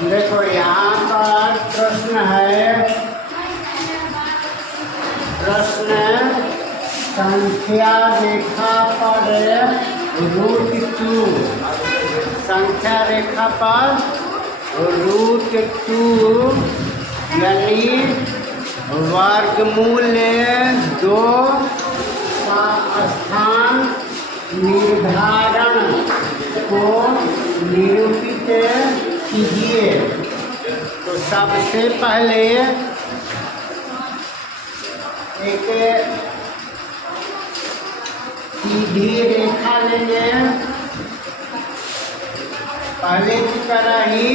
देखो यहाँ पर प्रश्न है, प्रश्न संख्या रेखा पर √2, संख्या रेखा पर √2 यानी वर्गमूल 2 का स्थान निर्धारण को निरूपित कीजिए। तो सबसे पहले एक सीधी रेखा लेंगे, पहले की तरह ही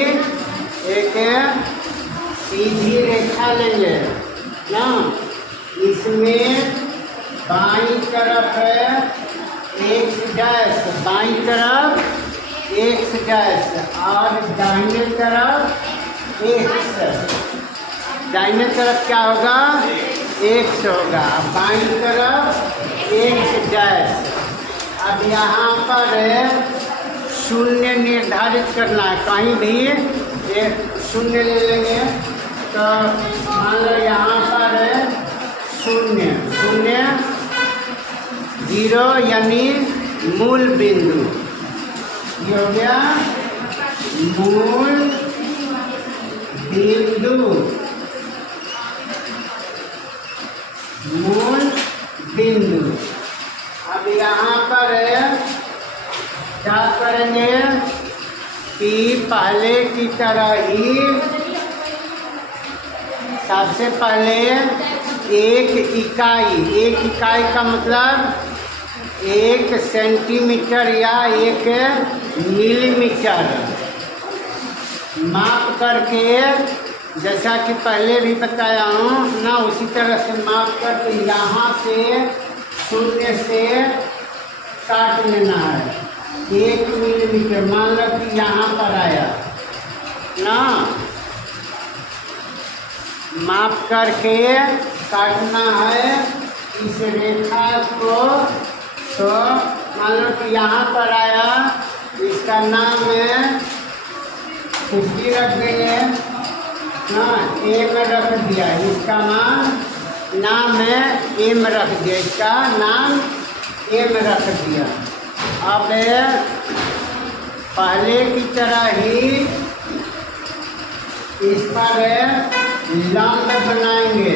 एक सीधी रेखा लेंगे ना। इसमें बाईं तरफ x डैश, बाईं तरफ x डैश और दाहिने तरफ x, दाहिने तरफ क्या होगा x होगा, बाईं तरफ x डैश। अब यहाँ पर शून्य निर्धारित करना है, कहीं भी एक शून्य ले लेंगे। तो मान लो यहाँ पर शून्य, शून्य 0 यानी मूल बिंदु, ये हो गया मूल बिंदु, मूल बिंदु। अब यहाँ पर क्या करेंगे कि पहले की तरह ही सबसे पहले एक इकाई का मतलब 1 सेंटीमीटर या 1 मिलीमीटर माप करके, जैसा कि पहले भी बताया हूँ ना, उसी तरह से माप करके यहाँ से शून्य से काट लेना है 1 मिलीमीटर। मान लो कि यहाँ पर आया ना, माप करके काटना है इस रेखा को। तो मान लो कि यहाँ पर आया, इसका नाम है 50 रख देंगे ना, एम रख दिया, इसका नाम है एम रख दिया, इसका नाम एम रख दिया। अब पहले की तरह ही इस पर लंब बनाएंगे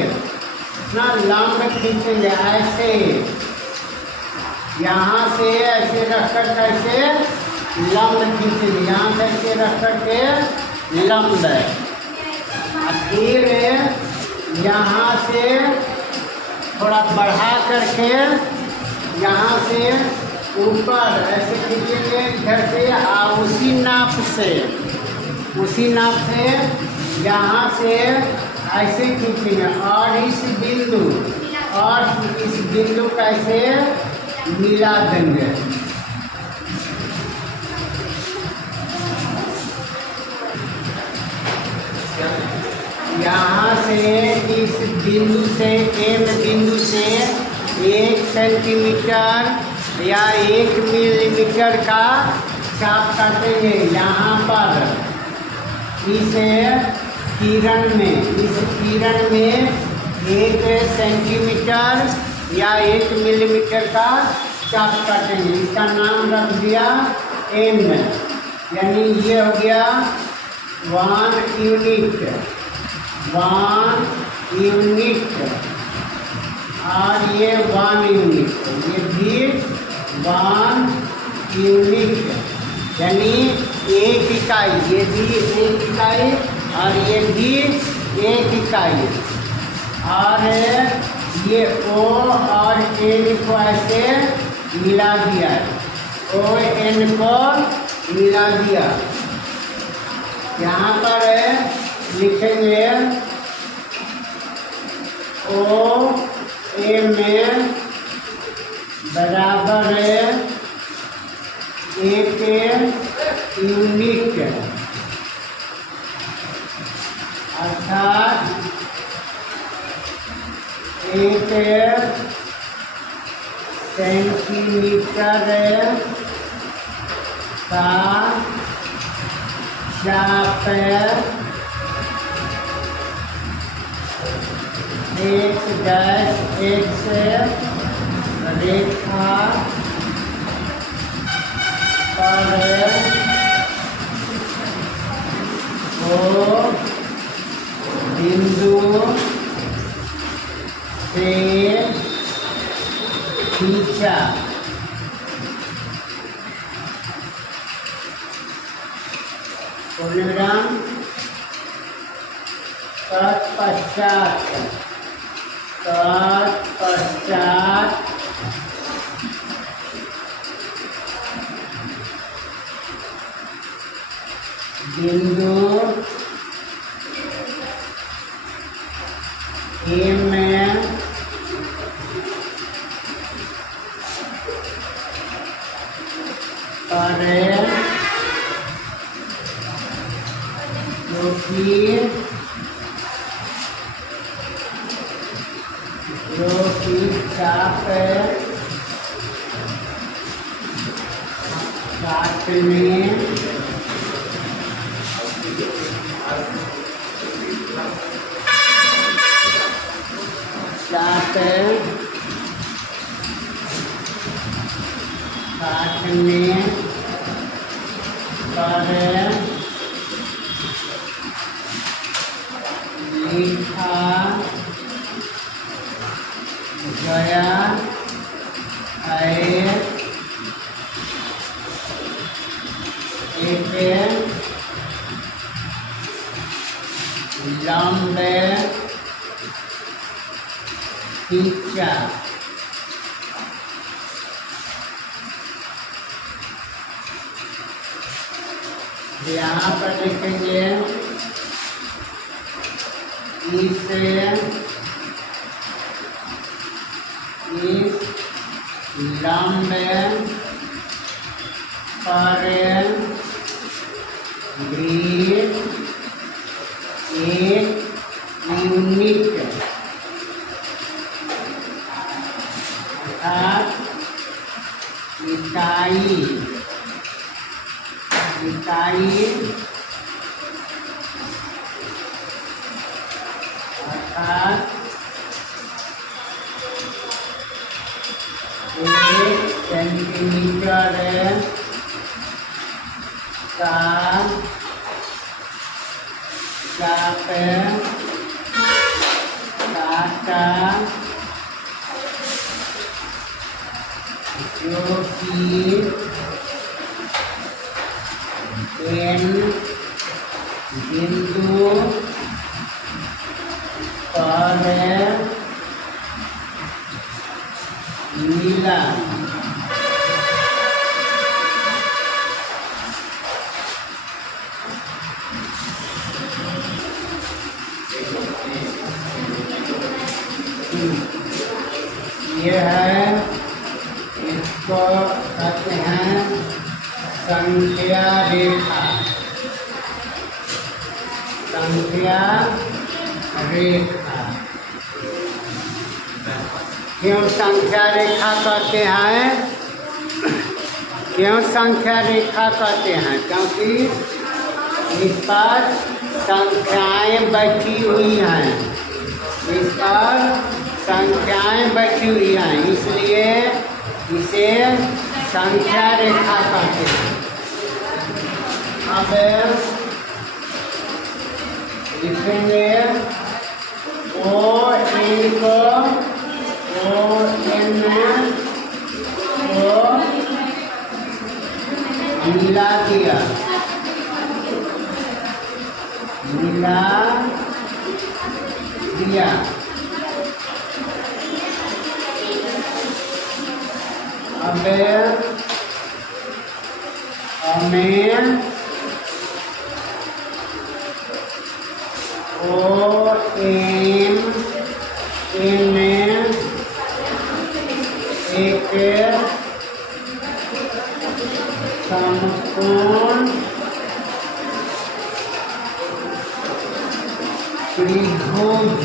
ना, लंब खींचेंगे ऐसे, यहाँ से ऐसे रख कर कैसे लंब खींचेंगे, यहाँ से ऐसे रख कर के लंब। फिर यहाँ से थोड़ा बढ़ा करके यहाँ से ऊपर ऐसे खींचेंगे इधर से, उसी नाप से यहाँ से ऐसे खींचेंगे और इस बिंदु कैसे मिला देंगे। यहाँ से इस बिंदु से, एम बिंदु से 1 सेंटीमीटर या 1 मिलीमीटर का चाप काटेंगे। यहाँ पर इस किरण में 1 सेंटीमीटर या 1 मिलीमीटर का चाप काटेंगे। इसका नाम रख दिया एम, यानी ये हो गया 1 यूनिट, 1 यूनिट और ये 1 यूनिट, ये भी 1 यूनिट यानी 1 इकाई, ये भी 1 इकाई और ये भी 1 इकाई। और ये O और N को ऐसे मिला दिया, O N को मिला दिया। यहाँ पर लिखेंगे O M बराबर 1 यूनिट, अर्थात 1 सेंटीमीटर का चाप एक डैश एक से रेखा पर को बिंदु से खींचा। पूर्णविराम तत्पश्चात बिंदु ए में पर जो कि चाप काटने पर लिखा गया है एक लंबे खींचा। यहाँ पर लिखेंगे इस लंबे पर भी एक यूनिट अर्थात इकाई अर्थात 1 सेंटीमीटर का चाप काटा जो कि n बिंदु पर मिला। ये है, इसको कहते हैं संख्या रेखा। संख्या रेखा क्यों संख्या रेखा कहते हैं? क्यों संख्या रेखा कहते हैं? क्योंकि इस पर संख्याएं बैठी हुई हैं। इस पर संख्याएं बैठी हुई हैं, इसलिए इसे संख्या रेखा कहते हैं। अब लिखेंगे ON को मिला दिया, अब हमें एक समकोण त्रिभुज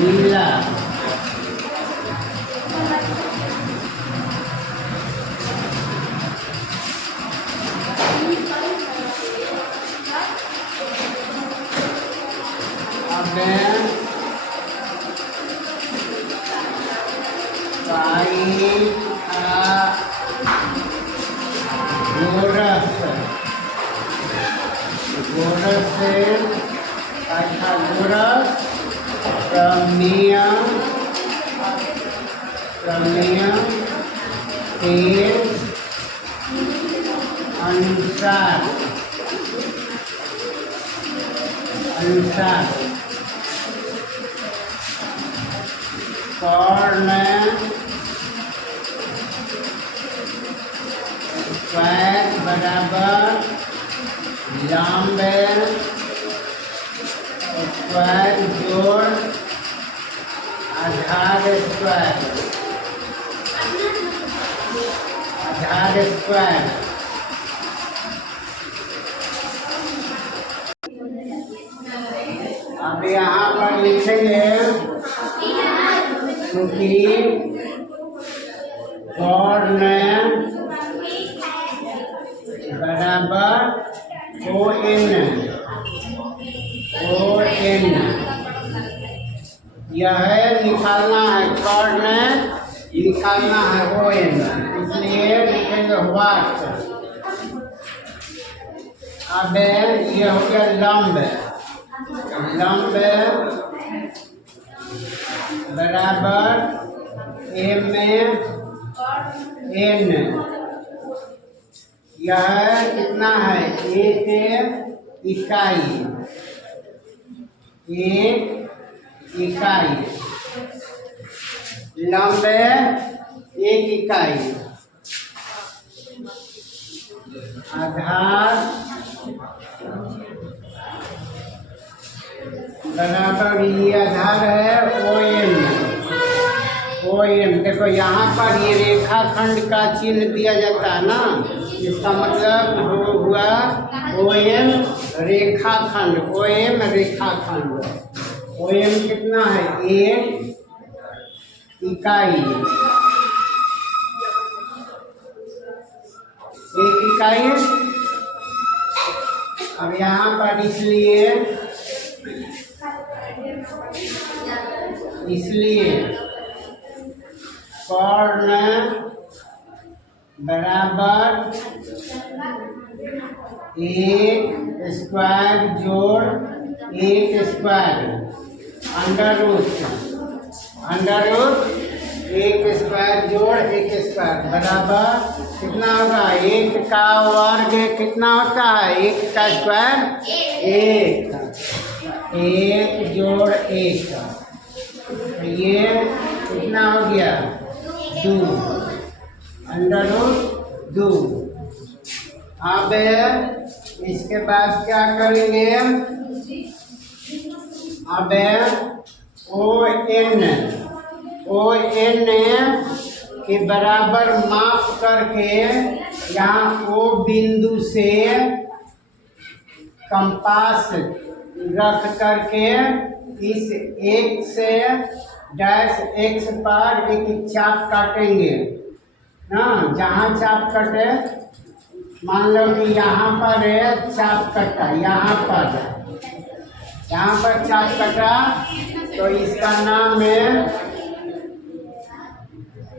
मिला। पाइथागोरस, गोरस से पाइथागोरस प्रमेय, प्रमेय के अनुसार, अनुसार कर्ण स्क्वायर बराबर लंब स्क्वायर जोड़ आधार स्क्वायर, आधार स्क्वायर। अब यहाँ पर लिखेंगे क्योंकि कर्ण बराबर ON, ON यह निकालना है, कर्ण निकालना है ON, इसलिए लिखेंगे व्हाट। अब ये हो गया लंब, लंब बराबर MN, यह कितना है, एक इकाई, एक इकाई, लंब एक इकाई, आधार बराबर ये आधार है ON, ON। देखो यहाँ पर ये रेखाखंड का चिन्ह दिया जाता है ना, इसका मतलब हुआ OM रेखाखंड, OM रेखाखंड। OM कितना है, एक इकाई, एक इकाई। अब यहाँ पर इसलिए कर्ण बराबर एक स्क्वायर जोड़ एक स्क्वायर, अंडर रूट एक स्क्वायर जोड़ एक स्क्वायर बराबर कितना होगा, एक का वर्ग कितना होता है, एक का स्क्वायर एक, एक जोड़ एक, ये कितना हो गया 2, अंडर रूट 2। अब इसके बाद क्या करेंगे, अब ON के बराबर माप करके यहाँ O बिंदु से कंपास रख करके इस एक से डैश x पर एक चाप काटेंगे ना। जहाँ चाप कटे, मान लो कि यहाँ पर चाप कटा, यहाँ पर चाप कटा, तो इसका नाम है,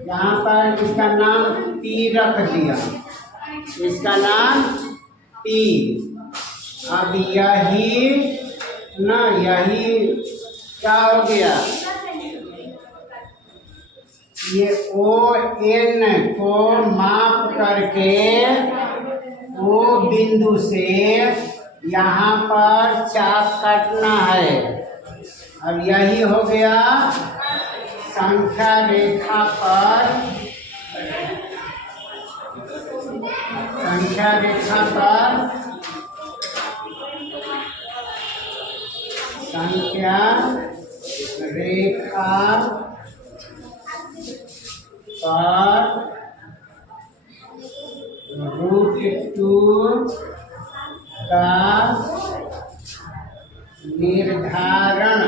यहाँ पर इसका नाम P रख दिया, इसका नाम P। अब यही ना, यही क्या हो गया, ये ON को माप करके O बिंदु से यहाँ पर चाप काटना है। अब यही हो गया संख्या रेखा पर, संख्या रेखा पर, संख्या रेखा पर √2 का निर्धारण,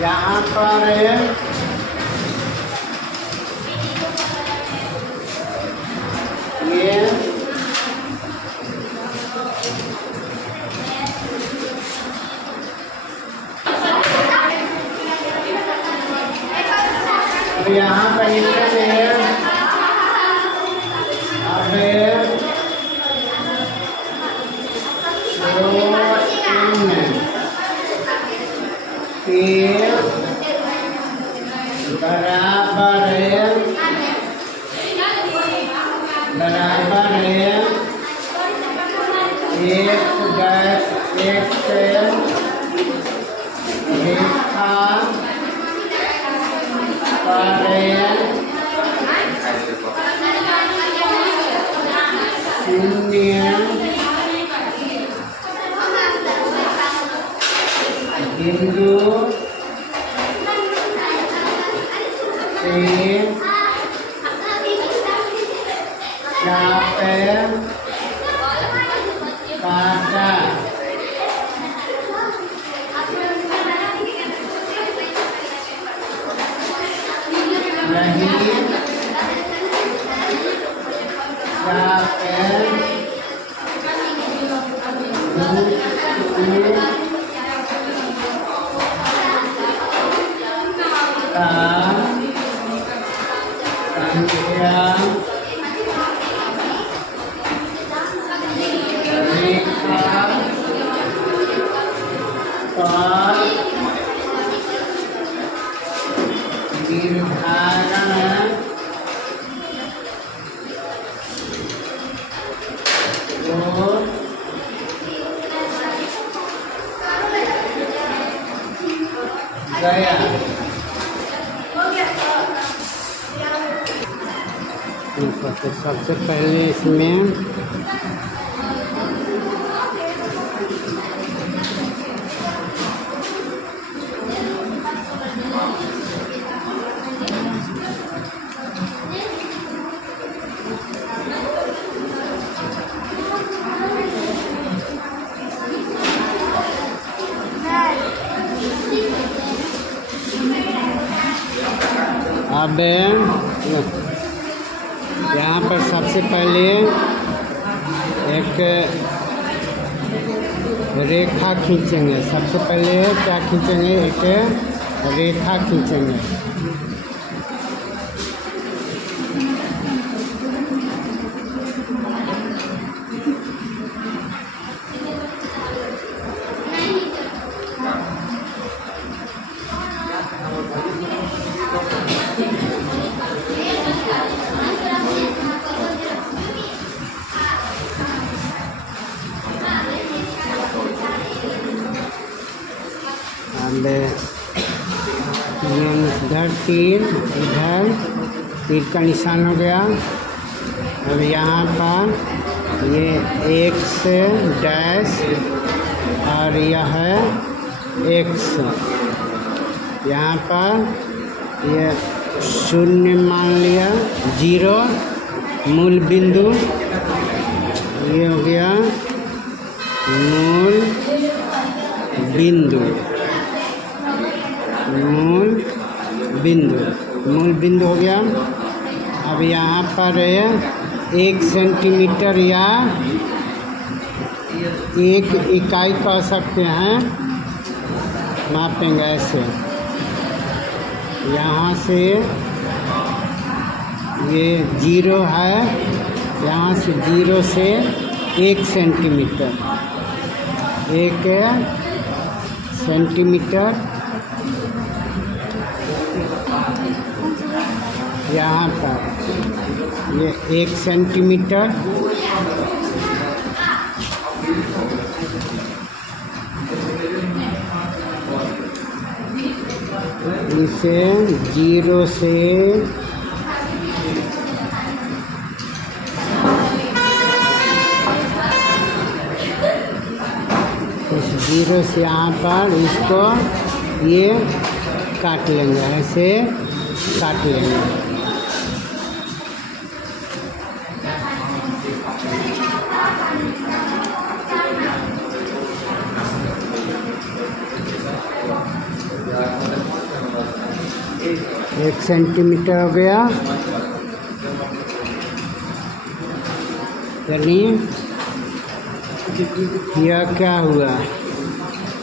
यहाँ पर ये यहाँ पर लिखेंगे अब के बराबर है एक डैश एक से रेखा पर शून्य बिंदु से चाप काटा नहीं चाप गया। तो सबसे पहले इसमें अब यहाँ पर सबसे पहले एक रेखा खींचेंगे। सबसे पहले क्या खींचेंगे? एक रेखा खींचेंगे। इधर तीर, इधर तीर का निशान हो गया। अब यहाँ पर ये एक्स डैश और यह है एक्स। यहाँ पर ये शून्य मान लिया, जीरो मूल बिंदु। ये हो गया मूल बिंदु। मूल बिंदु हो गया। अब यहाँ पर 1 सेंटीमीटर या 1 इकाई कह सकते हैं, मापेंगे ऐसे। यहाँ से ये जीरो है, यहाँ से जीरो से 1 सेंटीमीटर, 1 सेंटीमीटर यहाँ पर ये 1 सेंटीमीटर। इसे जीरो से यहाँ पर इसको ये काट लेंगे, ऐसे काट लेंगे। एक सेंटीमीटर हो गया, यानी यह क्या हुआ?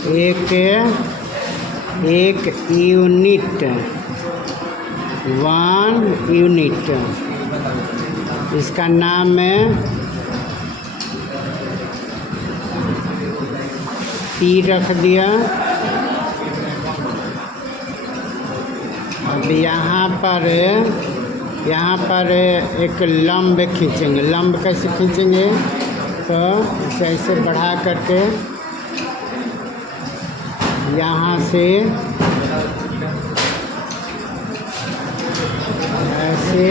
एक यूनिट 1 यूनिट। इसका नाम है P रख दिया। अब यहाँ पर एक लंब खींचेंगे। लंब कैसे खींचेंगे? तो इसे ऐसे बढ़ा करके यहाँ से ऐसे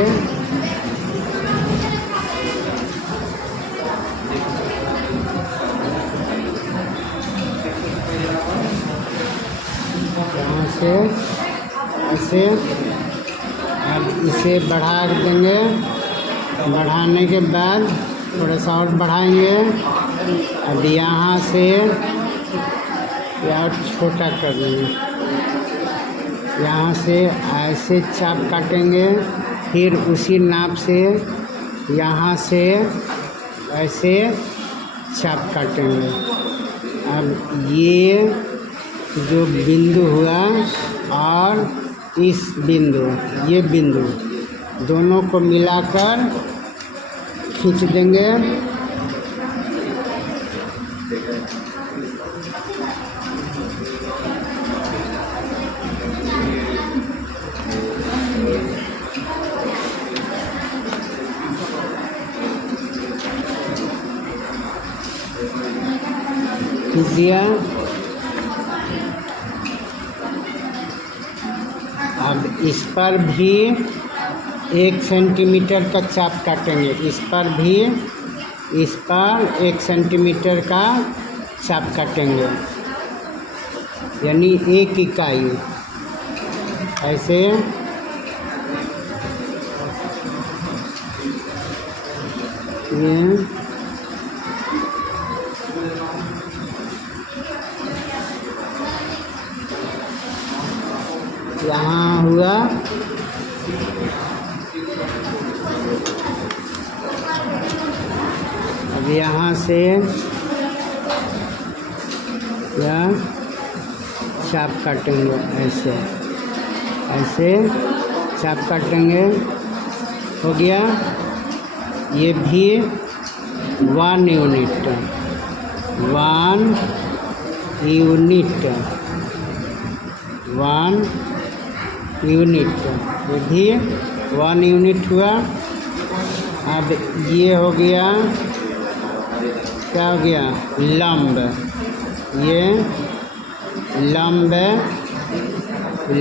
यहाँ से ऐसे अब इसे बढ़ा देंगे। बढ़ाने के बाद थोड़ा सा और बढ़ाएंगे। अब यहाँ से और छोटा कर देंगे। यहाँ से ऐसे चाप काटेंगे, फिर उसी नाप से यहाँ से ऐसे चाप काटेंगे। अब ये जो बिंदु हुआ और इस बिंदु, ये बिंदु दोनों को मिलाकर खींच देंगे। खींच दिया। अब इस पर भी 1 सेंटीमीटर का चाप काटेंगे। इस पर 1 सेंटीमीटर का चाप काटेंगे, यानी 1 इकाई। ऐसे ये यहाँ हुआ। अब यहाँ से या चाप काटेंगे, ऐसे ऐसे चाप काटेंगे। हो गया। ये भी 1 यूनिट, 1 यूनिट, 1 यूनिट। ये भी 1 यूनिट हुआ। अब ये हो गया, क्या हो गया? लंब। ये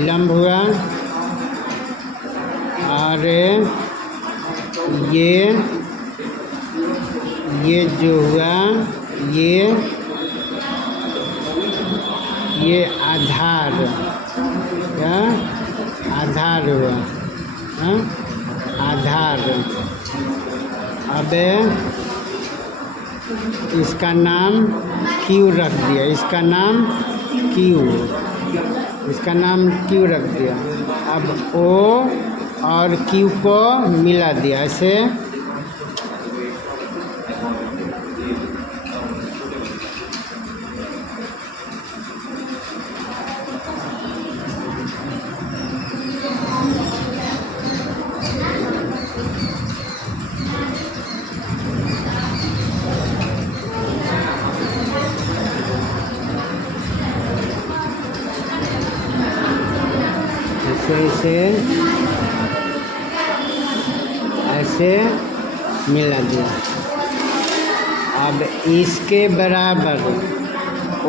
लंब हुआ। और ये जो हुआ, ये आधार, क्या आधार हुआ? हाँ, आधार। अब इसका नाम Q रख दिया। इसका नाम Q रख दिया। अब O और Q को मिला दिया ऐसे। ऐसे मिला दिया। अब इसके बराबर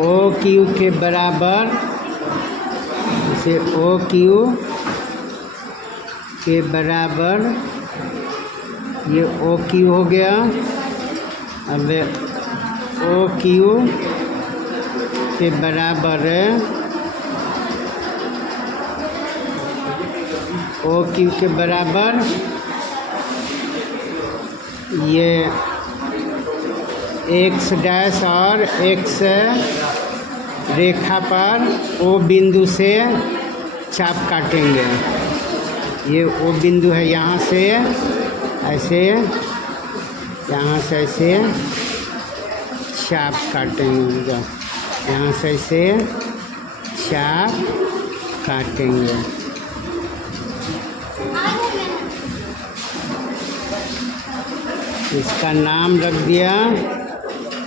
OQ के बराबर, इसे OQ के बराबर, ये OQ हो गया। अब OQ के बराबर OQ के बराबर ये x डैश और x रेखा पर O बिंदु से चाप काटेंगे। ये O बिंदु है, यहाँ से ऐसे, यहाँ से ऐसे चाप काटेंगे। यहाँ से ऐसे चाप काटेंगे। इसका नाम रख दिया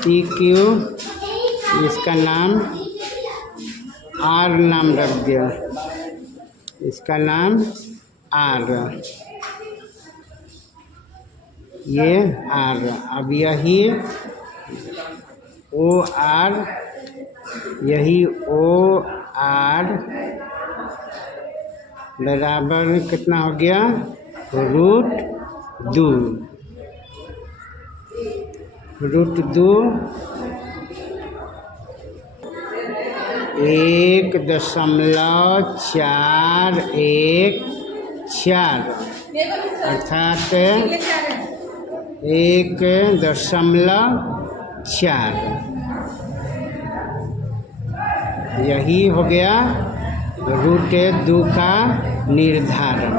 PQ, इसका नाम R नाम रख दिया, इसका नाम R, ये R। अब यही OR, यही OR बराबर कितना हो गया, √2, √2 1.414 अर्थात 1.4, यही हो गया √2 का निर्धारण।